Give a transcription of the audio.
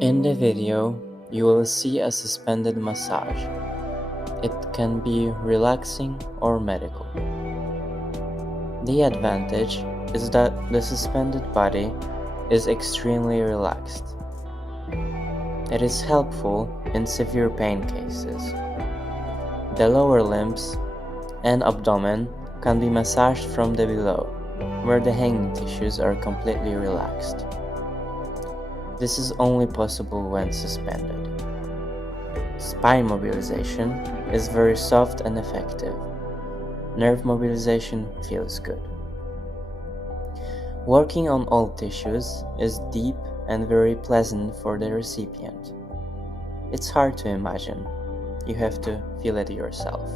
In the video, you will see a suspended massage. It can be relaxing or medical. The advantage is that the suspended body is extremely relaxed. It is helpful in severe pain cases. The lower limbs and abdomen can be massaged from the below, where the hanging tissues are completely relaxed. This is only possible when suspended. Spine mobilization is very soft and effective. Nerve mobilization feels good. Working on all tissues is deep and very pleasant for the recipient. It's hard to imagine. You have to feel it yourself.